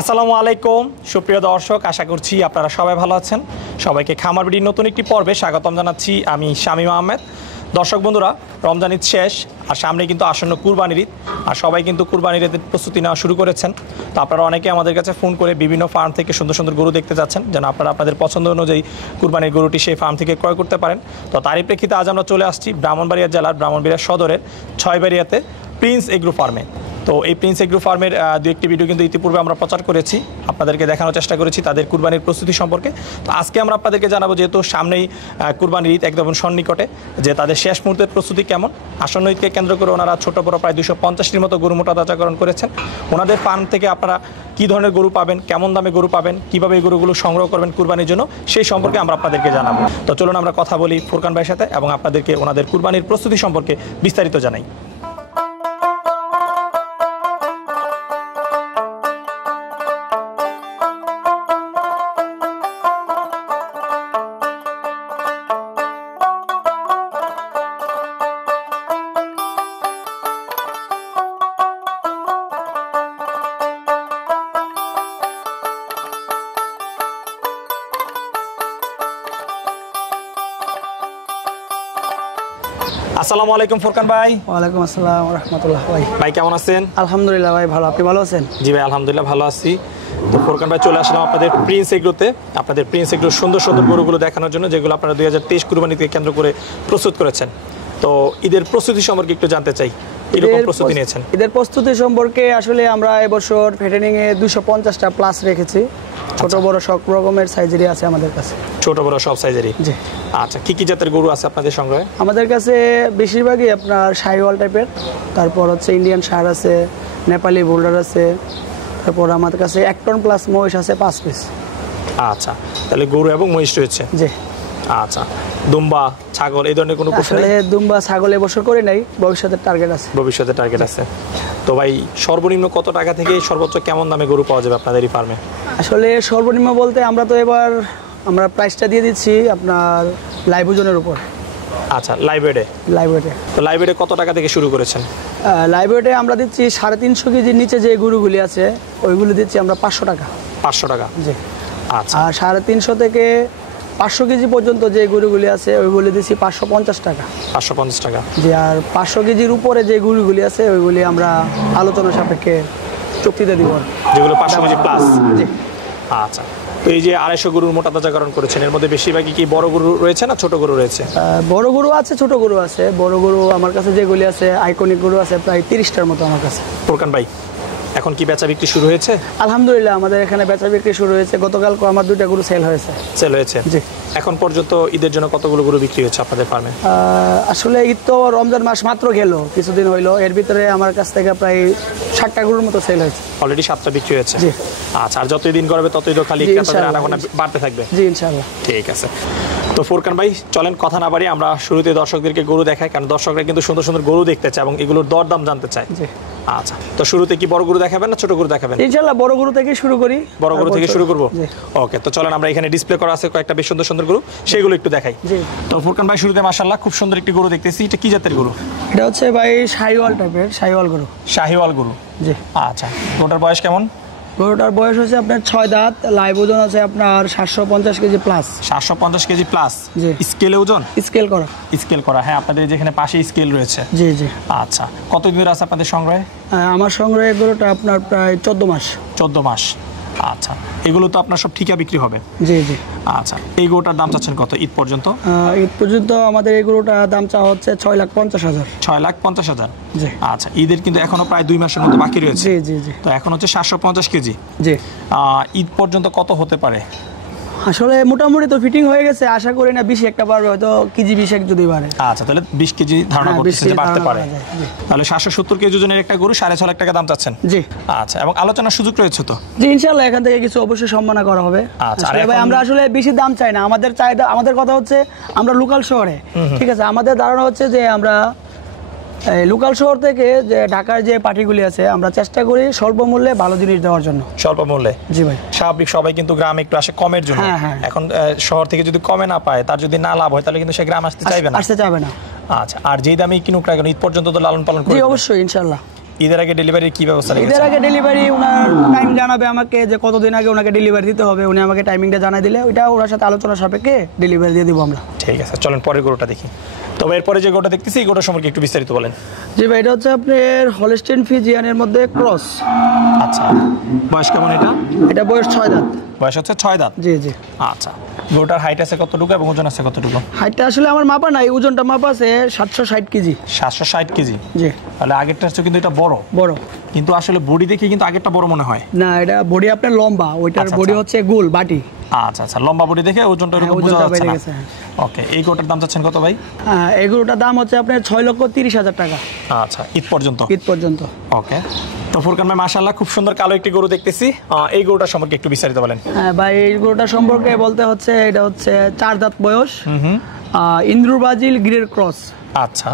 আসসালামু আলাইকুম সুপ্রিয় দর্শক, আশা করছি আপনারা সবাই ভালো আছেন। সবাইকে খামার বিডির নতুন একটি পর্বে স্বাগতম জানাচ্ছি। আমি শামীম আহমেদ। দর্শক বন্ধুরা, রমজান ঈদ শেষ আর সামনে কিন্তু আসন্ন কুরবানির ঈদ, আর সবাই কিন্তু কুরবানির ঈদের প্রস্তুতি নেওয়া শুরু করেছেন। তো আপনারা অনেকে আমাদের কাছে ফোন করে বিভিন্ন ফার্ম থেকে সুন্দর সুন্দর গরু দেখতে যাচ্ছেন, যেন আপনারা আপনাদের পছন্দ অনুযায়ী কুরবানির গরুটি সেই ফার্ম থেকে ক্রয় করতে পারেন। তো তারই প্রেক্ষিতে আজ আমরা চলে আসছি ব্রাহ্মণবাড়িয়া জেলার ব্রাহ্মণবাড়িয়া সদরের ছয়বাড়িয়াতে প্রিন্স এগ্রো ফার্মে। তো এই প্রিন্স এগ্রো ফার্মের দু একটি ভিডিও কিন্তু ইতিপূর্বে আমরা প্রচার করেছি, আপনাদেরকে দেখানোর চেষ্টা করেছি তাদের কুরবানির প্রস্তুতি সম্পর্কে। তো আজকে আমরা আপনাদেরকে জানাবো, যেহেতু সামনেই কুরবানির ঈদ একদম সন্নিকটে, যে তাদের শেষ মুহূর্তের প্রস্তুতি কেমন। আসন্ন ঈদকে কেন্দ্র করে ওনারা ছোট বড় প্রায় 250টির মতো গরু মোটাতাজাকরণ করেছেন। ওনাদের ফার্ম থেকে আপনারা কী ধরনের গরু পাবেন, কেমন দামে গরু পাবেন, কীভাবে এই গরুগুলো সংগ্রহ করবেন কুরবানির জন্য, সেই সম্পর্কে আমরা আপনাদেরকে জানাবো। তো চলুন আমরা কথা বলি ফুরকান ভাইয়ের সাথে এবং আপনাদেরকে ওনাদের কুরবানির প্রস্তুতি সম্পর্কে বিস্তারিত জানাই। আসসালামু আলাইকুম ফুরকান ভাই। ওয়ালাইকুম আসসালাম ওয়া রাহমাতুল্লাহ। ভাই কেমন আছেন? আলহামদুলিল্লাহ ভাই ভালো, আপনি ভালো আছেন? জি ভাই আলহামদুলিল্লাহ ভালো আছি। তো ফুরকান ভাই চলে আসলাম আপনাদের প্রিন্স এগ্রোতে, আপনাদের প্রিন্স এগ্রোর সুন্দর সুন্দর গরুগুলো দেখানোর জন্য, যেগুলো আপনারা 2023 কুরবানিকে কেন্দ্র করে প্রস্তুত করেছেন। তো ঈদের প্রস্তুতি সম্পর্কে একটু জানতে চাই, এরকম প্রস্তুতি নিয়েছেন? ঈদের প্রস্তুতি সম্পর্কে আসলে আমরা এবছর ফেটেনিংয়ে 250টা প্লাস রেখেছি। ছোট বড় সব রকমের সাইজেরই আছে আমাদের কাছে। ছোট বড় সব সাইজেরই? জি। আচ্ছা, কি কি জাতের গরু আছে আপনাদের সংগ্রহে? আমাদের কাছে বেশিরভাগই আপনার শাহিওয়াল টাইপের, তারপর হচ্ছে ইন্ডিয়ান ষাঁড় আছে, নেপালি বোল্ডার আছে, তারপর আমাদের কাছে 1 টন প্লাস মহিষ আছে 5 পিস। আচ্ছা, তাহলে গরু এবং মহিষ রয়েছে? জি। আচ্ছা, দুম্বা ছাগল এই ধরনের কোনো প্রশ্ন? আসলে দুম্বা ছাগল এবছর করে নাই, ভবিষ্যতের টার্গেট আছে। ভবিষ্যতে টার্গেট আছে। তো ভাই সর্বনিম্ন কত টাকা থেকে সর্বোচ্চ কেমন দামে গরু পাওয়া যাবে আপনাদের এই ফার্মে? আসলে সর্বনিম্ন বলতে আমরা তো এবার প্রাইসটা দিয়ে দিচ্ছি আপনার লাইভ ওজনের উপর। আচ্ছা, লাইভ ওয়েটে? লাইভ ওয়েটে। তো লাইভ ওয়েটে কত টাকা থেকে শুরু করেছেন? লাইভ ওয়েটে আমরা দিচ্ছি 350 কেজির নিচে যে গরুগুলি আছে ওইগুলো দিচ্ছি আমরা 500 টাকা। 500 টাকা? জি। আচ্ছা। আর 350 থেকে 500 কেজি পর্যন্ত যে গরুগুলি আছে ওইগুলি দিচ্ছি 550 টাকা। 550 টাকা? জি। আর 500 কেজির উপরে যে গরুগুলি আছে ওইগুলি আমরা আলোচনা সাপেক্ষে চুক্তিতে দিব, যেগুলো 500 কেজি প্লাস? জি। আচ্ছা, তো এই যে 250 গরুর মোটাতাজাকরণ করেছেন, এর মধ্যে বেশিরভাগই কি বড় গরু রয়েছে না ছোট গরু রয়েছে? বড় গরু আছে, ছোট গরু আছে। বড় গরু আমার কাছে যেগুলি আছে আইকনিক গরু আছে প্রায় 30টার মতো আমার কাছে। ফুরকান ভাই, এখন কি বেচা বিক্রি শুরু হয়েছে? আলহামদুলিল্লাহ আমাদের এখানে বেচা বিক্রি শুরু হয়েছে। গতকাল আমার 2টা গরু সেল হয়েছে। সেল হয়েছে? জি। এখন পর্যন্ত ঈদের জন্য কতগুলো গরু বিক্রি হয়েছে আপনাদের ফার্মে? আসলে ঈদ তো রমজান মাস মাত্র গেল, কিছুদিন হইলো, এর ভিতরে আমার কাছ থেকে প্রায় 60টা গরুর মতো সেল হয়েছে। অলরেডি 7টা বিক্রি হয়েছে? জি। আচ্ছা, আর যতই দিন করবে ততই তো খালি আনাগোনা বাড়তে থাকবে? জি ইনশাআল্লাহ। ঠিক আছে। তো ফুরকান ভাই চলেন কথা না বাড়িয়ে আমরা শুরুতে দর্শকদেরকে গরু দেখাই, কারণ দর্শকরা কিন্তু সুন্দর সুন্দর গরু দেখতে চায় এবং এগুলোর দরদাম জানতে চায়। জি। আচ্ছা, তো শুরুতে কি বড় গরু দেখাবেন না ছোট গরু দেখাবেন? ইনশাআল্লাহ বড় গরু থেকে শুরু করি। বড় গরু থেকে শুরু করব? ওকে, তো চলেন আমরা এখানে ডিসপ্লে করা আছে কয়েকটা বেশ সুন্দর সুন্দর গরু, সেগুলো একটু দেখাই। জি। তো ফুরকান ভাই শুরুতে মাশাআল্লাহ খুব সুন্দর একটি গরু দেখতেছি, এটা কি জাতের গরু? এটা হচ্ছে ভাই শাহিওয়াল টাইপের, শাহিওয়াল গরু। শাহিওয়াল গরু? জি। আচ্ছা, গরুটার বয়স কেমন? গরুটার বয়স হচ্ছে আপনার 6 দাঁত, লাইভ ওজন আছে আপনার 750 কেজি প্লাস। 750 KG plus. জি। স্কেলে ওজন? স্কেল করা। স্কেল করা, হ্যাঁ আপনাদের যেখানে পাশে স্কেল রয়েছে। জি জি। আচ্ছা, কতদিন ধরে আছে আপনাদের সংগ্রহে? আমার সংগ্রহে গরুটা আপনার প্রায় 14 মাস। 14 মাস। আচ্ছা, এগুলো তো আপনার সব ঠিকা বিক্রি হবে? জি জি। আচ্ছা, এই গরুটার দাম চাচ্ছেন কত ঈদ পর্যন্ত? ঈদ পর্যন্ত আমাদের এই গরুটার দাম চাওয়া হচ্ছে 6,50,000। 6,50,000। জি। আচ্ছা, ঈদের কিন্তু এখনো প্রায় 2 মাসের মতো বাকি রয়েছে। জি জি জি। তো এখন হচ্ছে 750 কেজি। জি। ঈদ পর্যন্ত কত হতে পারে? আসলে মোটামুটি তো ফিটিং হয়ে গেছে, আশা করি না 20 একটা পারবে, হয়তো কেজি 20 যদি পারে। আচ্ছা, তাহলে 20 কেজি ধারণা করতেছেন যে বাড়তে পারে। জি। তাহলে 770 কেজি ওজনের একটা গরু 6.5 লাখ টাকা দাম চাচ্ছেন? জি। আচ্ছা, এবং আলোচনার সুযোগ রয়েছে তো? জি, ইনশাআল্লাহ এখান থেকে কিছু অবশ্যই সম্মাননা করা হবে। আচ্ছা, আর আসলে ভাই এখন- আমরা আসলে বেশি দাম চাই না, আমাদের চাহিদা, আমাদের কথা হচ্ছে আমরা লোকাল শহরে, ঠিক আছে, আমাদের ধারণা হচ্ছে যে আমরা লোকাল শহর থেকে যে ঢাকার যে পার্টিগুলি আছে আমরা চেষ্টা করি স্বল্প মূল্যে ভালো জিনিস দেওয়ার জন্য। স্বল্প মূল্যে? জি ভাই। স্বাভাবিক, সবাই কিন্তু গ্রামে একটু আসে কমের জন্য। হ্যাঁ, হ্যাঁ। এখন শহর থেকে যদি কমে না পায়, তার যদি না লাভ হয়, তাহলে কিন্তু সে গ্রাম আসতে চাইবে না। আসতে চাইবে না। আচ্ছা, আর যেই দামে কিনুক না কেন ঈদ পর্যন্ত তো লালন পালন জি করে? অবশ্যই ইনশাআল্লাহ। ঈদের আগে ডেলিভারির কি ব্যবস্থা ঈদের রেখেছেন? আগে ডেলিভারি ওনার টাইম জানাবে আমাকে যে কতদিন আগে ওনাকে ডেলিভারি দিতে হবে, উনি আমাকে টাইমিংটা জানাই দিলে ওইটা ওনার সাথে আলোচনা সাপেক্ষে ডেলিভারি দিয়ে দিব আমরা। ঠিক আছে, চলেন পরের গরুটা দেখি। তবে এরপরে যে গরুটা দেখতেছি এই গরুটা সম্পর্কে একটু বিস্তারিত বলেন। জি ভাই, এটা হচ্ছে আপনার হলস্টেইন ফ্রিজিয়ানের মধ্যে ক্রস। আচ্ছা, বয়স কেমন এটা? এটা বয়স 6 দাঁত। বয়স হচ্ছে 6 দাঁত। জি জি। আচ্ছা, গরুটার হাইট আছে কতটুকু এবং ওজন আছে কতটুকু? হাইটটা আসলে আমার মাপা নাই, ওজনটা মাপা আছে 760 কেজি। 760 কেজি। জি। তাহলে আগেরটা হচ্ছে কিন্তু এটা বড়, বড়। কিন্তু আসলে বডি দেখে কিন্তু আগেরটা বড় মনে হয়। না, এটা বডি আপনার লম্বা, ওইটার আচ্ছা, বডি আচ্ছা। হচ্ছে গোল বাটি। আচ্ছা আচ্ছা, লম্বা বডি দেখে ওজনটা এরকম বোঝা ওজনটা যাচ্ছে বেড়ে না। গেছে। ওকে, এই গরুটার দাম চাচ্ছেন কত ভাই? এই গরুটার দাম হচ্ছে আপনার 6,30,000 টাকা আচ্ছা, ঈদ পর্যন্ত? ঈদ পর্যন্ত। ওকে, তো ফুরকান ভাই মাশাআল্লাহ খুব সুন্দর কালো একটি গরু দেখতেছি। এই গরুটার সম্পর্কে একটু বিস্তারিত বলেন। হ্যাঁ ভাই, এই গরুটা সম্পর্কে বলতে হচ্ছে এটা হচ্ছে 4 দাঁত বয়স, ইন্দ্র ব্রাজিল গ্রেড ক্রস। আচ্ছা,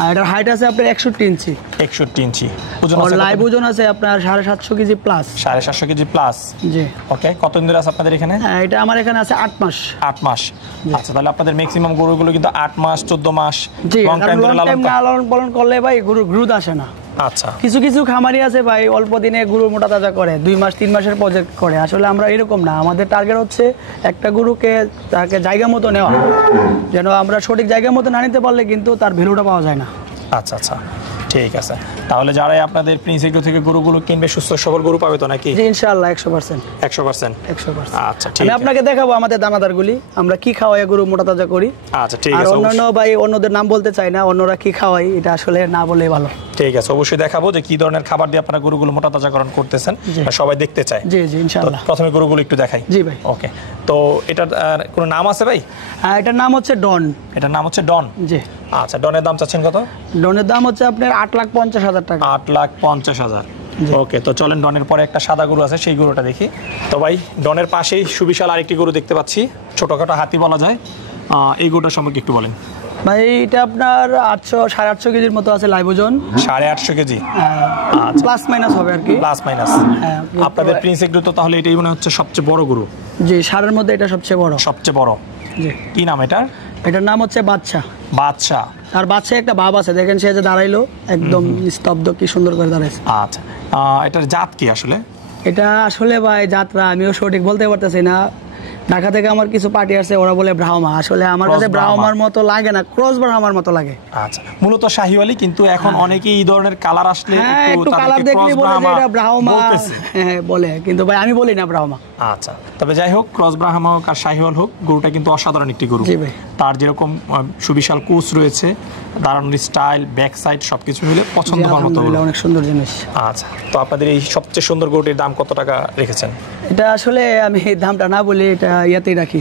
আর এটার হাইট আছে আপনার 61 ইঞ্চি। 61 ইঞ্চি। ওজন আর আছে লাইভ ওজন আছে আপনার 750 কেজি প্লাস। 750 KG plus. জি। ওকে, কতদিন ধরে আছে আপনাদের এখানে? এটা আমার এখানে আছে 8 মাস। 8 মাস। আচ্ছা, তাহলে আপনাদের ম্যাক্সিমাম গরুগুলো কিন্তু 8 মাস 14 মাস জি, লং টাইম ধরে লালন পালন। লালন পালন করলে ভাই গরুর গ্রোথ আসে না। আচ্ছা, কিছু কিছু খামারি আছে ভাই অল্প দিনে গরু মোটা তাজা করে, 2 মাস 3 মাসের প্রজেক্ট করে। আসলে আমরা এরকম না, আমাদের টার্গেট হচ্ছে একটা গরুকে তাকে জায়গা মতো নেওয়া, যেন আমরা সঠিক জায়গা মতো না নিতে পারলে কিন্তু তার ভ্যালুটা পাওয়া যায় না। আচ্ছা আচ্ছা, ঠিক আছে। তাহলে যারাই আপনাদের প্রিন্স এগ্রো থেকে গরুগুলো কিনবে সুস্থ সবল গরু পাবে তো নাকি? জি ইনশাআল্লাহ 100%। 100%? 100%। আচ্ছা, ঠিক আমি আছে। আপনাকে দেখাবো আমাদের দানাদারগুলি, আমরা কি খাওয়াই গরু মোটা তাজা করি। আচ্ছা, ঠিক আর আছে। অন্যান্য ভাই অন্যদের নাম বলতে চাই না, অন্যরা কি খাওয়াই এটা আসলে না বলেই ভালো। ঠিক আছে, অবশ্যই দেখাবো যে কি ধরনের খাবার দিয়ে আপনারা গরুগুলো মোটা তাজাকরণ করতেছেন, জি। সবাই দেখতে চায়। জি জি তো ইনশাআল্লাহ। প্রথমে গরুগুলো একটু দেখাই। জি ভাই। ওকে, তো এটার কোনো নাম আছে ভাই? এটার নাম হচ্ছে ডন। এটার নাম হচ্ছে ডন। জি। আচ্ছা, ডনের দাম চাচ্ছেন কত? ডনের দাম হচ্ছে আপনার 8,50,000 টাকা। 8,50,000। জি। ওকে, তো চলেন ডনের পরে একটা সাদা গরু আছে সেই গরুটা দেখি। তো ভাই ডনের পাশেই সুবিশাল আরেকটি গরু দেখতে পাচ্ছি, ছোটখাটো হাতি বলা যায়। এই গরুটার সম্পর্কে একটু বলেন। ভাই এটা আপনার 800-850 কেজির মতো আছে লাইভ ওজন। 850 কেজি। আচ্ছা, প্লাস মাইনাস হবে আর কি। Plus minus. হ্যাঁ, আপনাদের প্রিন্স এগ্রো তো তাহলে এটাই মনে হচ্ছে সবচেয়ে বড় গরু। জি, সারের মধ্যে এটা সবচেয়ে বড়। সবচেয়ে বড়। জি। কি নাম এটার? এটার নাম হচ্ছে বাদশা। বাদশা। আর বাদশা একটা ভাব আছে, দেখেন সে যে দাঁড়াইলো একদম স্তব্ধ, কি সুন্দর করে দাঁড়াইছে। আচ্ছা, এটার জাত কি আসলে? এটা আসলে ভাই যাত্রা আমিও সঠিক বলতে পারতেছি না। ঢাকা থেকে আমার কিছু পার্টি আছে, ওরা বলে ব্রাহ্মা, আসলে আমার কাছে Cross ব্রাহ্মার মতো লাগে না, ক্রস ব্রাহ্মার মতো লাগে। আচ্ছা, মূলত শাহিওয়ালি, কিন্তু এখন অনেকেই এই ধরনের কালার আসলে হ্যাঁ, একটু একটু কালার তাদেরকে দেখলেই ক্রস বলে যে ব্রাহ্মা এটা ব্রাহ্মা। বলতেছে। হ্যাঁ বলে, কিন্তু ভাই আমি বলি না ব্রাহ্মা। আচ্ছা, তবে যাই হোক, ক্রস ব্রাহ্মা হোক আর শাহিওয়াল হোক, গরুটা কিন্তু অসাধারণ একটি গরু। জি ভাই। তার যেরকম সুবিশাল কোচ রয়েছে, দাঁড়ানোর স্টাইল, ব্যাক সাইড সবকিছু মিলে পছন্দ হওয়ার মতো গরু। আলহামদুলিল্লাহ, অনেক সুন্দর জিনিস। আচ্ছা, তো আপনাদের এই সবচেয়ে সুন্দর গরুটির দাম কত টাকা রেখেছেন? এটা আসলে আমি দামটা না বলি, এটা ইয়াতেই রাখি,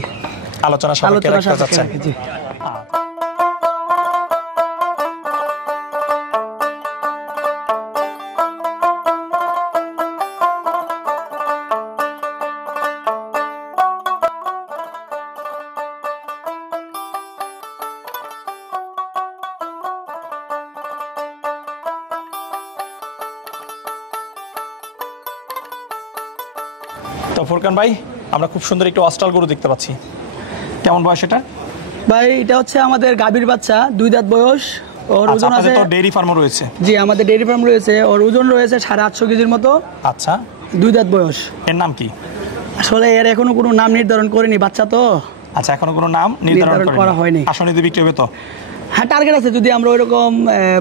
আলোচনা সাপেক্ষে আলোচনা রাখতে সাপেক্ষে চাচ্ছেন? রাখি। জি। তো ফুরকান ভাই, আমরা খুব সুন্দর একটু অস্ট্রাল গরু দেখতে পাচ্ছি। কেমন বয়স এটা? ভাই এটা হচ্ছে আমাদের গাভীর বাচ্চা, 2 দাঁত বয়স। ওর আচ্ছা, ওজন আছে, আপনাদের তো ডেইরি ফার্মও রয়েছে? জি আমাদের ডেইরি ফার্ম রয়েছে, ওর ওজন রয়েছে 850 কেজির মতো। আচ্ছা, 2 দাঁত বয়স। এর নাম কি? আসলে এর এখনো কোনো নাম নির্ধারণ করিনি, বাচ্চা তো। আচ্ছা, এখনো কোনো নাম নির্ধারণ করা হয়নি। আসলে বিক্রি হবে তো? হ্যাঁ, টার্গেট আছে, যদি আমরা ওইরকম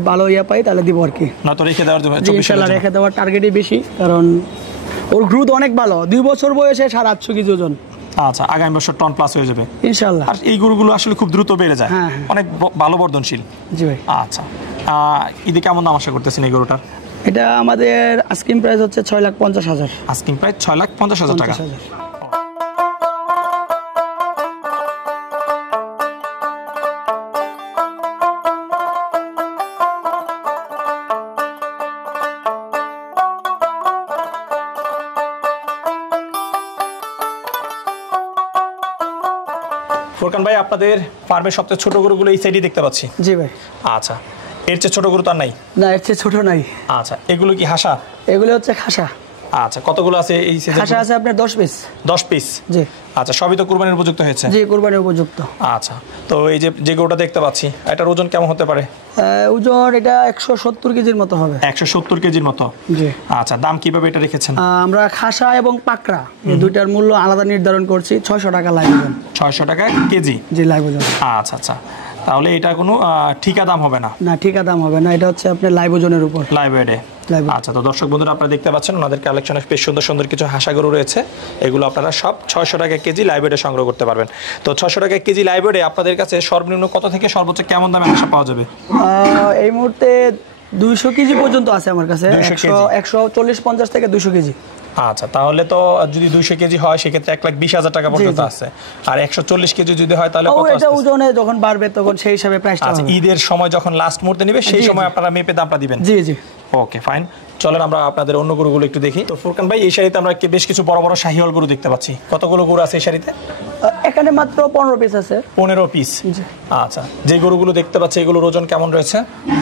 ভালো পাই তাহলে দিব আর কি। নয়তো রেখে দেওয়ার জন্য ইনশাআল্লাহ রেখে দেওয়ার টার্গেটই বেশি, কারণ ওর গ্রোথ অনেক ভালো। 2 বছর বয়সে 850 কেজি ওজন। আচ্ছা, আগামী বছর টন প্লাস হয়ে যাবে ইনশাআল্লাহ। আর এই গরুগুলো আসলে খুব দ্রুত বেড়ে যায়, হ্যাঁ। অনেক ভালো বর্ধনশীল। জি ভাই। আচ্ছা, ঈদে কেমন দাম আশা করতেছেন এই গরুটার? এটা আমাদের আস্কিং প্রাইস হচ্ছে 6,50,000। আস্কিং প্রাইস 6,50,000 টাকা। ফোরকান ভাই, আপনাদের ফার্মের সবচেয়ে ছোট গরুগুলো এই সাইডে দেখতে পাচ্ছি। জি ভাই। আচ্ছা, এর চেয়ে ছোট গরু তো আর নাই? না, এর চেয়ে ছোট নাই। আচ্ছা, এগুলো কি হাসা? এগুলো হচ্ছে খাসা। আচ্ছা, কতগুলো আছে এই সাইজে? খাসা আছে আপনার 10 পিস। 10 পিস? জি। আচ্ছা, সবই তো কুরবানির উপযুক্ত হয়েছে? জি, কুরবানির উপযুক্ত। আচ্ছা, তো এই যে গরুটা দেখতে পাচ্ছি, এটার ওজন কেমন হতে পারে? ওজন এটা 170 কেজির মতো হবে। 170 কেজির মতো? জি। আচ্ছা, দাম কিভাবে এটা রেখেছেন? আমরা খাসা এবং পাকড়া এই দুইটার মূল্য আলাদা নির্ধারণ করছি। 600 টাকা লাইভ ওজন। 600 টাকা কেজি? জি, লাইভ ওজন। আচ্ছা আচ্ছা, তাহলে এটা কোনো ঠিকা দাম হবে না? না, ঠিকা দাম হবে না, এটা হচ্ছে আপনার লাইভ ওজনের উপর। লাইভ ওয়েটে? আচ্ছা, তো দর্শক বন্ধুরা, আপনারা দেখতে পাচ্ছেন ওনাদের কালেকশনে বেশ সুন্দর সুন্দর কিছু হাসা গরু রয়েছে। এগুলো আপনারা সব 600 টাকা কেজি লাইভ ওয়েটে সংগ্রহ করতে পারবেন। তো 600 টাকা কেজি লাইভ ওয়েটে আপনাদের কাছে সর্বনিম্ন কত থেকে সর্বোচ্চ কেমন দামে হাসা পাওয়া যাবে? এই মুহূর্তে 200 কেজি পর্যন্ত আছে আমার কাছে। 140-50 থেকে 200 কেজি। আচ্ছা, তাহলে তো যদি 200 কেজি হয় সেক্ষেত্রে 1,20,000 টাকা পর্যন্ত আছে। আর 140 কেজি যদি হয় তাহলে কত? এটা ওজনে যখন বাড়বে তখন সেই হিসাবে প্রাইসটা হবে। আচ্ছা, ঈদের সময় যখন লাস্ট মুহূর্তে নেবে সেই সময় আপনারা মেপে দামটা দিবেন? জি জি। ওকে, ফাইন। চলেন আমরা আপনাদের অন্য গরুগুলো একটু দেখি। তো ফুরকান ভাই, এই শাড়িতে আমরা বেশ কিছু বড় বড় শাহিওয়াল গরু দেখতে পাচ্ছি। কতগুলো গরু আছে এই শাড়িতে? এখানে মাত্র 15 পিস আছে। 15 পিস? আচ্ছা, যে গরুগুলো দেখতে পাচ্ছি এগুলোর ওজন কেমন রয়েছে?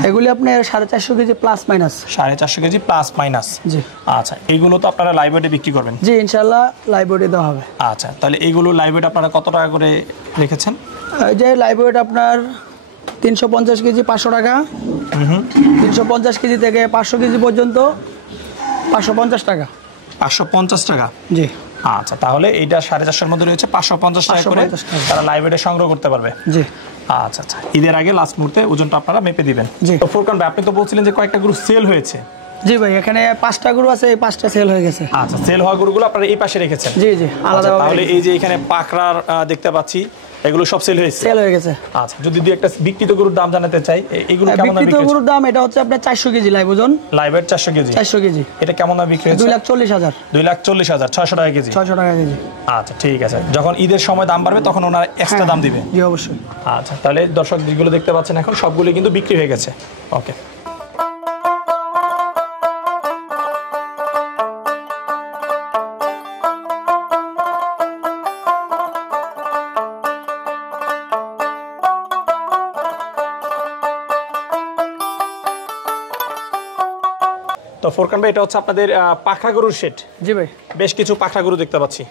এগুলি আপনার 450 KG plus minus. 450 KG plus minus? জি। আচ্ছা, এগুলো তো আপনারা লাইভ ওয়েটে বিক্রি করবেন? জি, ইনশাআল্লাহ লাইভ ওয়েটে দেওয়া হবে। আচ্ছা, তাহলে এইগুলো লাইভ ওয়েট আপনারা কত টাকা করে রেখেছেন? এই যে লাইভ ওয়েট আপনার 350 কেজি 500 টাকা। 350 কেজি থেকে 500 কেজি পর্যন্ত 550 টাকা। 550 টাকা? জি। আচ্ছা, তাহলে এইটা 450 মধ্যে রয়েছে, 550 টাকা করে তারা লাইভ ওয়েটে সংগ্রহ করতে পারবে? জি। আচ্ছা আচ্ছা, ঈদের আগে লাস্ট মুহূর্তে ওজনটা আপনারা মেপে দিবেন? জি। তো ফুরকান ভাই, আপনি তো বলছিলেন যে কয়েকটা গরু সেল হয়েছে? জি ভাই, এখানে 5টা গরু আছে, এই 5টা সেল হয়ে গেছে। আচ্ছা, সেল হওয়া গরুগুলো আপনারা এই পাশে রেখেছেন? জি জি, আলাদা। তাহলে এই যে এখানে পাকড়ার দেখতে পাচ্ছি, এগুলো সব সেল হয়েছে? সেল হয়ে গেছে। আচ্ছা, যদি একটা বিক্রিত গরুর দাম জানাতে চাই, এগুলো কেমন দামে বিক্রি? বিক্রিত গরুর দাম এটা হচ্ছে আপনার 400 কেজি লাইভ ওজন। Live weight 400 KG? 400 কেজি। এটা কেমন দামে বিক্রি হচ্ছে? 2,40,000। 2,40,000, 600 টাকা কেজি? 600 টাকা কেজি। আচ্ছা, ঠিক আছে। যখন ঈদের সময় দাম বাড়বে তখন ওনারা এক্সট্রা দাম দিবে? জি, অবশ্যই। আচ্ছা, তাহলে দর্শক যেগুলো দেখতে পাচ্ছেন এখন সবগুলো কিন্তু বিক্রি হয়ে গেছে। ওকে। তো ফোরকান ভাই, এটা হচ্ছে আপনাদের পাখরা গরুর শেড? জি ভাই। বেশ কিছু পাখরা গরু দেখতে পাচ্ছি।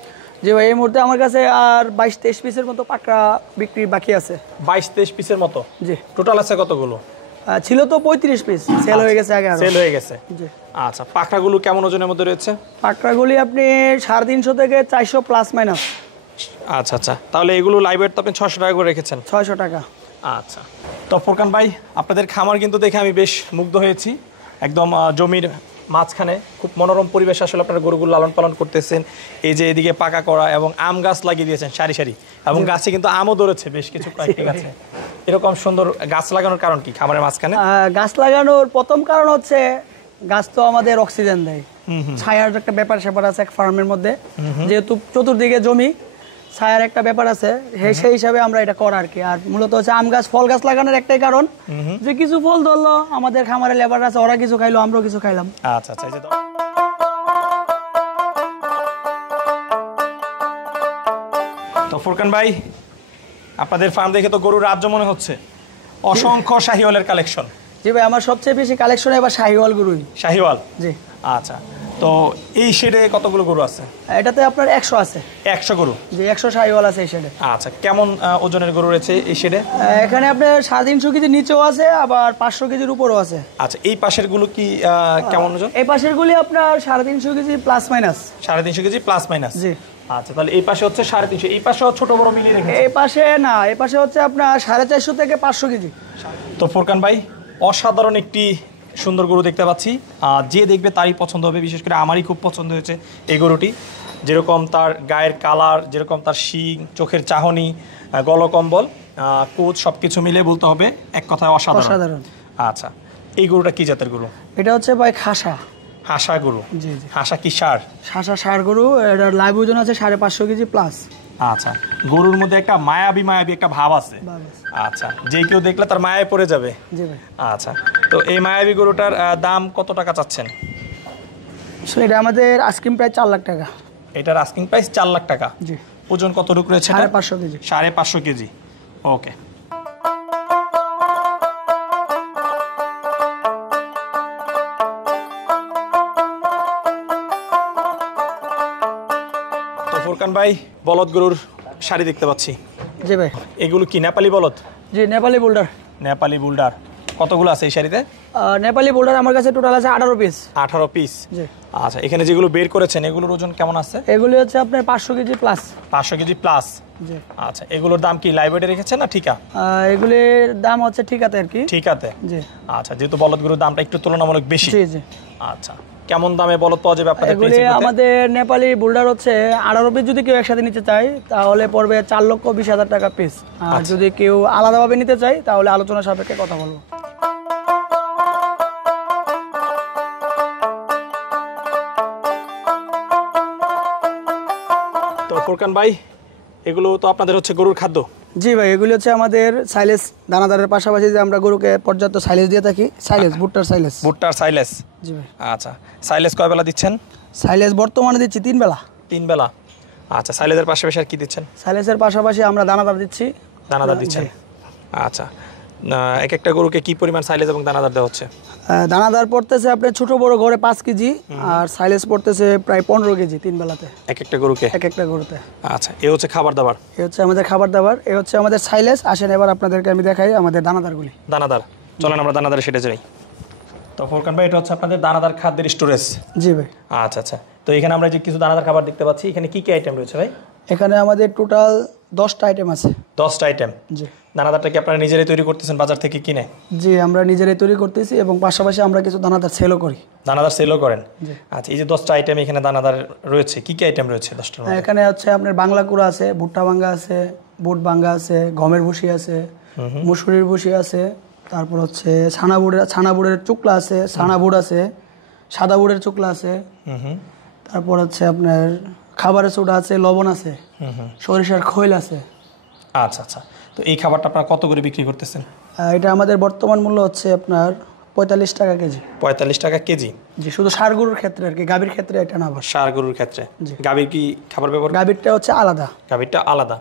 জি ভাই, এই মুহূর্তে আমার কাছে আর 22-23 পিসের মতো পাকড়া বিক্রি বাকি আছে। 22-23 পিসের মতো? জি। টোটাল আছে কতগুলো? ছিল তো 35 পিস, সেল হয়ে গেছে আগে। সেল হয়ে গেছে? জি। আচ্ছা, পাখরাগুলো কেমন ওজনের মধ্যে রয়েছে? পাকড়াগুলি আপনি 350 থেকে 400 প্লাস মাইনাস। আচ্ছা আচ্ছা, তাহলে এগুলো লাইভ ওয়েট তো আপনি 600 টাকা করে রেখেছেন? 600 টাকা। আচ্ছা, তো ফোরকান ভাই, আপনাদের খামার কিন্তু দেখে আমি বেশ মুগ্ধ হয়েছি। একদম জমির মাঝখানে খুব মনোরম পরিবেশ আসলে আপনারা গরুগুলো লালন পালন করতেছেন। এই যে এদিকে পাকা করা এবং আম গাছ লাগিয়ে দিয়েছেন সারি সারি, এবং গাছে কিন্তু আমও ধরেছে বেশ কিছু কয়েকটি গাছে। এরকম সুন্দর গাছ লাগানোর কারণ কি খামারের মাঝখানে? গাছ লাগানোর প্রথম কারণ হচ্ছে গাছ তো আমাদের অক্সিজেন দেয়, ছায়ার একটা ব্যাপার স্যাপার আছে এক ফার্মের মধ্যে। যেহেতু চতুর্দিকে জমি, ছায়ার একটা ব্যাপার আছে, সেই হিসাবে আমরা এটা করা আর কি। আর মূলত হচ্ছে আম গাছ, ফল গাছ লাগানোর একটাই কারণ যে কিছু ফল ধরলো, আমাদের খামারে লেবার আছে, ওরা কিছু খাইলো, আমরাও কিছু খাইলাম। আচ্ছা আচ্ছা, এই যে তো ফোরকান ভাই, আপনাদের ফার্ম দেখে তো গরুর রাজ্য মনে হচ্ছে, অসংখ্য শাহিওয়ালের কালেকশন। জি ভাই, আমার সবচেয়ে বেশি কালেকশন এবার শাহিওয়াল গরুই। শাহিওয়াল? জি। আচ্ছা, তো তো এই শেডে কতগুলো গরু আছে? এটাতে আপনার 100 আছে। 100 গরু? জি, 100 শাহিওয়াল আছে এই শেডে। আচ্ছা, কেমন ওজনের গরু রয়েছে এই শেডে? এখানে আপনার 350 কেজির নিচেও আছে, আবার 500 কেজির উপরেও আছে। আচ্ছা, এই পাশের গুলো কি কেমন ওজন? এই পাশের গুলি আপনার 350 KG plus minus. 350 KG plus minus? জি। আচ্ছা, তাহলে এই পাশে হচ্ছে 350, এই পাশেও ছোট বড় মিলিয়ে রেখেছে? এই পাশে না, এই পাশে হচ্ছে আপনার 450 থেকে 500 কেজি। তো ফোরকান ভাই, অসাধারণ একটি সুন্দর গরু দেখতে পাচ্ছি, যে দেখবে তারই পছন্দ হবে। বিশেষ করে আমারই খুব পছন্দ হয়েছে এই গরুটি। যেরকম তার গায়ের কালার, যেরকম তার শিং, চোখের চাহনি, গলকম্বল, কোচ, সব কিছু মিলে বলতে হবে এক কথায় অসাধারণ। আচ্ছা, এই গরুটা কি জাতের গরু? এটা হচ্ছে ভাই খাসা। হাসা গরু? জি জি। হাসা কি সার? হাসা সার গরু। এটার লাইভ ওজন আছে 550 কেজি প্লাস। আচ্ছা, গরুর মধ্যে একটা মায়াবী একটা ভাব আছে। আচ্ছা, যে কেউ দেখলে তার মায়ায় পড়ে যাবে। জি ভাই। আচ্ছা, তো এই মায়াবী গরুটার দাম কত টাকা চাচ্ছেন? আসলে এটা আমাদের আস্কিং প্রাইস 4 লাখ টাকা। এটার আস্কিং প্রাইস 4 লাখ টাকা? জি। ওজন কতটুকু রয়েছে? 550 কেজি। 550 কেজি। ওকে। তো ফোরকান ভাই, বলদ গরুর শাড়ি দেখতে পাচ্ছি। জি ভাই। এগুলো কি নেপালি বলদ? জি, নেপালি বোল্ডার। নেপালি বোল্ডার কতগুলো আছে এই শাড়িতে? নেপালি বোল্ডার আমার কাছে টোটাল আছে 18 পিস। 18 পিস? জি। আচ্ছা, এখানে যেগুলো বের করেছেন এগুলোর ওজন কেমন আছে? এগুলি হচ্ছে আপনার 500 কেজি প্লাস। 500 KG plus? জি। আচ্ছা, এগুলোর দাম কি লাইভ ওয়েটে রেখেছেন না ঠিকা? এগুলির দাম হচ্ছে ঠিকাতে আর কি। ঠিকাতে? জি। আচ্ছা, যেহেতু বলদ গরুর দামটা একটু তুলনামূলক বেশি। জি জি। আচ্ছা, কেমন দামে বলদ পাওয়া যাবে আপনাদের? এগুলি আমাদের নেপালি বোল্ডার হচ্ছে 18 পিস যদি কেউ একসাথে নিতে চায় তাহলে পড়বে 4,20,000 টাকা পিস। আর যদি কেউ আলাদাভাবে নিতে চায় তাহলে আলোচনা সাপেক্ষে কথা বলবো। তো ফোরকান ভাই, এগুলো তো আপনাদের হচ্ছে গরুর খাদ্য? জি ভাই, এগুলি হচ্ছে আমাদের সাইলেজ দানাদারের পাশাপাশি যে আমরা গরুকে পর্যাপ্ত সাইলেজ দিয়ে থাকি। সাইলেজ, ভুট্টার সাইলেজ। ভুট্টার সাইলেজ? জি ভাই। আচ্ছা, সাইলেজ কয় বেলা দিচ্ছেন? সাইলেজ বর্তমানে দিচ্ছি 3 বেলা। 3 বেলা? আচ্ছা, সাইলেজের পাশাপাশি আর কি দিচ্ছেন? সাইলেজের পাশাপাশি আমরা দানাদার দিচ্ছি। দানাদার দিচ্ছেন? আচ্ছা, এক একটা গরুকে কি পরিমাণ সাইলেজ এবং দানাদার দেওয়া হচ্ছে? দানাদার পড়তেছে আপনার ছোট বড় ঘরে 5 কেজি, আর সাইলেজ পড়তেছে প্রায় 15 কেজি 3 বেলাতে এক একটা গরুকে? এক একটা গরুতে। আচ্ছা, এ হচ্ছে খাবার দাবার? এ হচ্ছে আমাদের খাবার দাবার, এ হচ্ছে আমাদের সাইলেজ। আসেন এবার আপনাদেরকে আমি দেখাই আমাদের দানাদারগুলি। দানাদার চলেন আমরা দানাদার সেটা যাই। তো ফোরকান ভাই, এটা হচ্ছে আপনাদের দানাদার খাদ্যের স্টোরেজ? জি ভাই। আচ্ছা আচ্ছা, তো এখানে আমরা যে কিছু দানাদার খাবার দেখতে পাচ্ছি, এখানে কি কি আইটেম রয়েছে ভাই? এখানে আমাদের টোটাল 10টা আইটেম আছে। 10টা আইটেম? জি। দানাদারটা কি আপনারা নিজেরাই তৈরি করতেছেন বাজার থেকে কিনে? জি, আমরা নিজেরাই তৈরি করতেছি এবং পাশাপাশি আমরা কিছু দানাদার সেলও করি। দানাদার সেলও করেন? জি। আচ্ছা, এই যে 10টা আইটেম এখানে দানাদার রয়েছে, কি কি আইটেম রয়েছে 10টার মধ্যে? এখানে হচ্ছে আপনার বাংলা কুড়া আছে, ভুট্টা ভাঙ্গা আছে, বুট ভাঙ্গা আছে, গমের ভুসি আছে, মুসুরির ভুসি আছে, তারপর হচ্ছে ছানাবুড়ের চুকলা আছে, ছানাবুড় আছে, সাদা বুড়ের চুকলা আছে, তারপর হচ্ছে আপনার খাবারের সোডা আছে, লবণ আছে, সরিষার খৈল আছে। আচ্ছা আচ্ছা, তো এই খাবারটা আপনারা কত করে বিক্রি করতেছেন? এটা আমাদের বর্তমান মূল্য হচ্ছে আপনার 45 টাকা কেজি। 45 টাকা কেজি? জি, শুধু ষাঁড় গরুর ক্ষেত্রে আর কি, গাভীর ক্ষেত্রে এটা না। আবার ষাঁড় গরুর ক্ষেত্রে গাভীর কি খাবার ব্যবহার? গাভীরটা হচ্ছে আলাদা। গাভীরটা আলাদা?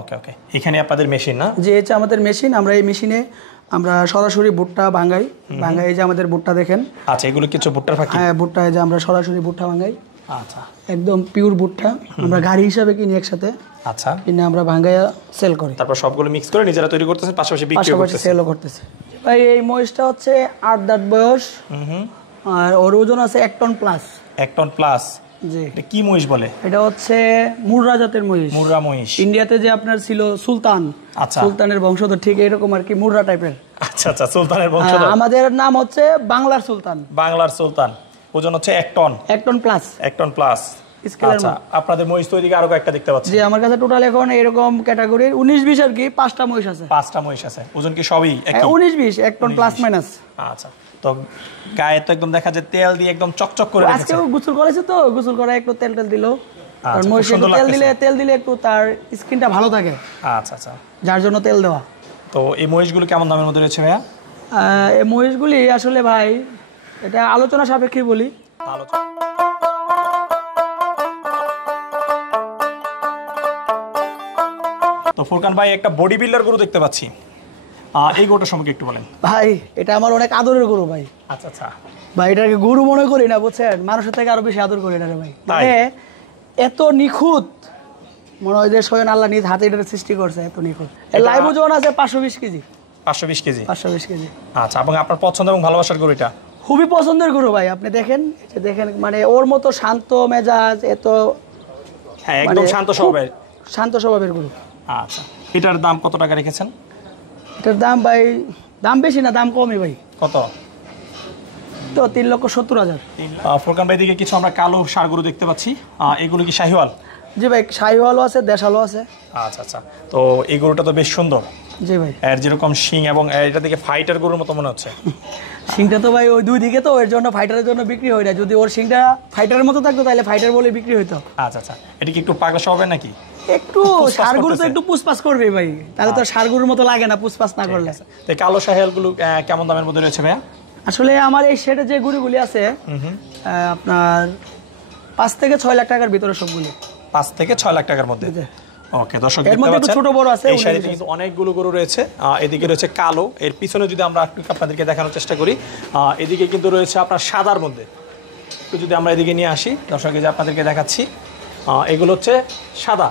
ওকে ওকে। এখানে আপনাদের মেশিন না? যে হচ্ছে আমাদের মেশিন, আমরা এই মেশিনে আমরা সরাসরি ভুট্টা ভাঙাই। এই যে আমাদের ভুট্টা দেখেন। আচ্ছা, এগুলো কিছু ভুট্টার ফাঁকি? হ্যাঁ, ভুট্টা, এই যে আমরা সরাসরি ভুট্টা ভাঙাই। আচ্ছা, একদম পিওর ভুট্টা আমরা গাড়ি হিসাবে কিনি একসাথে। আচ্ছা, কিনে আমরা ভাঙাইয়া সেল করি। তারপর সবগুলো মিক্স করে নিজেরা তৈরি করতেছেন, পাশাপাশি বিক্রি করতেছেন? সেলও করতেছে। ভাই এই মহিষটা হচ্ছে 8 দাঁত বয়স, আর ওর ওজন আছে 1 টন প্লাস। 1 ton plus? জি। এটা কি মহিষ বলে? এটা হচ্ছে মুর্রা জাতের মহিষ। মুর্রা মহিষ? ইন্ডিয়াতে যে আপনার ছিল সুলতান, আচ্ছা, সুলতানের বংশধর, ঠিক এরকম আর কি, মুর্রা টাইপের। আচ্ছা আচ্ছা, সুলতানের বংশধর। আমাদের নাম হচ্ছে বাংলার সুলতান। বাংলার সুলতান। ওজন হচ্ছে 1 ton? 1 ton plus. 1 ton plus. আচ্ছা, আপনাদের মহিষ তো ওইদিকে আরো কয়েকটা দেখতে পাচ্ছি। জি, আমার কাছে টোটাল এখন এরকম ক্যাটাগরির 19-20 আর কি 5টা মহিষ আছে। 5টা মহিষ আছে। ওজন কি সবই একই? 19-20, 1 টন প্লাস মাইনাস। আচ্ছা, তো গায়ে তো একদম দেখা যায় তেল দিয়ে একদম চকচক করে রেখেছে। আজকে গোসল করেছে, তো গোসল করে একটু তেল দিল। আর মহিষে তেল দিলে একটু তার স্কিনটা ভালো থাকে। আচ্ছা আচ্ছা, যার জন্য তেল দেওয়া। তো এই মহিষগুলো কেমন দামের মধ্যে রয়েছে ভাইয়া? এই মহিষগুলি আসলে ভাই এটা আলোচনা সাপেক্ষে বলি। তো ফোরকান ভাই, একটা বডি বিল্ডার গরু দেখতে পাচ্ছি। এই গরুটা সম্পর্কে একটু বলেন। ভাই এটা আমার অনেক আদরের গরু ভাই। আচ্ছা আচ্ছা। ভাই এটাকে গরু মনে করি না বুঝছেন, মানুষের থেকে আরো বেশি আদর করি না রে ভাই। মানে এত নিখুঁত, মনে হয় যে স্বয়ং আল্লাহ নিজ হাতে এটার সৃষ্টি করছে, এত নিখুঁত। এর লাইভ ওজন আছে 520 কেজি। 520 কেজি। 520 কেজি। আচ্ছা, এবং আপনার পছন্দ এবং ভালোবাসার গরু এটা? খুবই পছন্দের গরু ভাই। আপনি দেখেন, দেখেন মানে ওর মতো শান্ত মেজাজ, এত হ্যাঁ একদম শান্ত স্বভাবের। শান্ত স্বভাবের গরু। আচ্ছা, এটার দাম কত টাকা রেখেছেন? এটার দাম ভাই, দাম বেশি না, দাম কমই ভাই। কত? তো 3,70,000। ফোরকান ভাই, দিকে কিছু আমরা কালো ষাঁড় গরু দেখতে পাচ্ছি, এগুলো কি শাহিওয়াল? জি ভাই, শাহিওয়ালও আছে, দেশালও আছে। আচ্ছা আচ্ছা, তো এই গরুটা তো বেশ সুন্দর। জি ভাই। এর যেরকম শিং এবং এটা থেকে ফাইটার গরুর মতো মনে হচ্ছে। শিংটা তো ভাই ওই দুই দিকে, তো এর জন্য ফাইটারের জন্য বিক্রি হয় না। যদি ওর শিংটা ফাইটারের মতো থাকতো তাহলে ফাইটার বলে বিক্রি হইতো। আচ্ছা আচ্ছা, এটা কি একটু পাগলা স্বভাবের নাকি? একটু ষাড়গুলো তো একটু পুষপাস করবে ভাই, তাহলে তো ষাড়গুলোর মতো লাগে না পুষপাস না করলে। তো কালো শাহিওয়াল গুলো কেমন দামের মধ্যে রয়েছে ভাইয়া? আসলে আমার এই সেটে যে গরুগুলি আছে আপনার 5 থেকে 6 লাখ টাকার ভিতরে সবগুলি। 5 থেকে 6 লাখ টাকার মধ্যে। ওকে দর্শক, এর মধ্যে একটু ছোট বড় আছে। এই শাড়িতে কিন্তু অনেকগুলো গরু রয়েছে। এদিকে রয়েছে কালো, এর পিছনে যদি আমরা একটু আপনাদেরকে দেখানোর চেষ্টা করি, এদিকে কিন্তু রয়েছে আপনার সাদার মধ্যে। একটু যদি আমরা এদিকে নিয়ে আসি দর্শক, যে আপনাদেরকে দেখাচ্ছি, এগুলো হচ্ছে সাদা।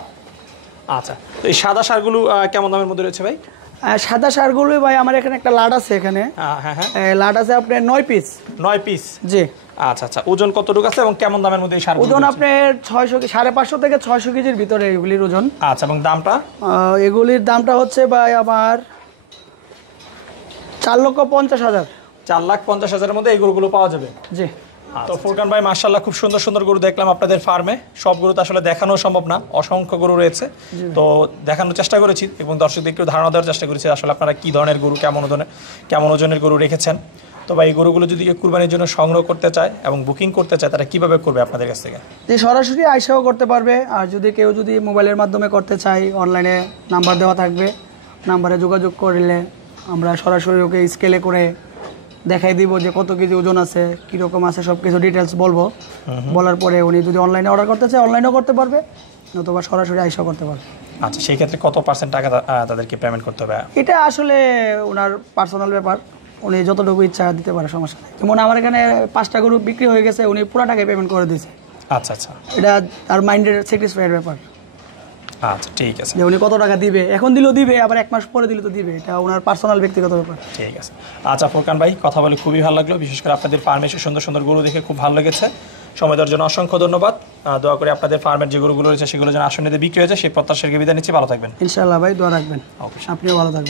আচ্ছা, তো এই সাদা ষাঁড়গুলো কেমন দামের মধ্যে রয়েছে ভাই? সাদা ষাড়গুলো ভাই আমার এখানে একটা লাট আছে, এখানে হ্যাঁ হ্যাঁ, লাট আছে আপনার 9 পিস। 9 পিস? জি। আচ্ছা আচ্ছা, ওজন কতটুকু আছে এবং কেমন দামের মধ্যে এই ষাঁড়গুলো? ওজন আপনার 550 থেকে 600 কেজির ভিতরে এগুলির ওজন। আচ্ছা, এবং দামটা? এগুলির দামটা হচ্ছে ভাই আমার 4,50,000। 4,50,000-এর মধ্যে এই গরুগুলো পাওয়া যাবে? জি। তো ফোরকান ভাই, মাশাআল্লাহ খুব সুন্দর সুন্দর গরু দেখলাম আপনাদের ফার্মে। সব গরু তো আসলে দেখানো সম্ভব না, অসংখ্য গরু রয়েছে। তো দেখানোর চেষ্টা করেছি এবং দর্শকদের একটু ধারণা দেওয়ার চেষ্টা করেছি আসলে আপনারা কী ধরনের গরু, কেমন ওজনের গরু রেখেছেন। তো ভাই, এই গরুগুলো যদি কেউ কুরবানির জন্য সংগ্রহ করতে চায় এবং বুকিং করতে চায়, তারা কীভাবে করবে আপনাদের কাছ থেকে? যে সরাসরি আইসাও করতে পারবে, আর যদি কেউ মোবাইলের মাধ্যমে করতে চায়, অনলাইনে নাম্বার দেওয়া থাকবে, নাম্বারে যোগাযোগ করলে আমরা সরাসরি ওকে স্কেলে করে দেখাই দিব যে কত কেজি ওজন আছে, কীরকম আছে, সব কিছু ডিটেলস বলবো। বলার পরে উনি যদি অনলাইনে অর্ডার করতে চায় অনলাইনেও করতে পারবে, নতুবা সরাসরি আইসাও করতে পারবে। আচ্ছা, সেই ক্ষেত্রে কত % টাকা তাদেরকে পেমেন্ট করতে হবে? এটা আসলে ওনার পার্সোনাল ব্যাপার, উনি যতটুকু ইচ্ছা দিতে পারে, সমস্যা নেই। যেমন আমার এখানে 5টা গরু বিক্রি হয়ে গেছে, উনি পুরো টাকায় পেমেন্ট করে দিয়েছে। আচ্ছা আচ্ছা, এটা তার মাইন্ডের স্যাটিসফাইড ব্যাপার আচ্ছা ঠিক আছে। যে উনি কত টাকা দিবে, এখন দিলেও দিবে, আবার 1 মাস পরে দিলে তো দিবে, এটা ওনার পার্সোনাল ব্যক্তিগত ব্যাপার। ঠিক আছে। আচ্ছা ফোরকান ভাই, কথা বলে খুবই ভালো লাগলো, বিশেষ করে আপনাদের ফার্মে এসে সুন্দর সুন্দর গরু দেখে খুব ভালো লেগেছে। সময় দেওয়ার জন্য অসংখ্য ধন্যবাদ। দোয়া করে আপনাদের ফার্মের যে গরুগুলো রয়েছে সেগুলো যেন আসনে বিক্রি হয়ে যায় সেই প্রত্যাশাকে বিদায় নিচ্ছি। ভালো থাকবেন। ইনশাআল্লাহ ভাই, দোয়া রাখবেন। অবশ্যই। আপনিও ভালো থাকবেন।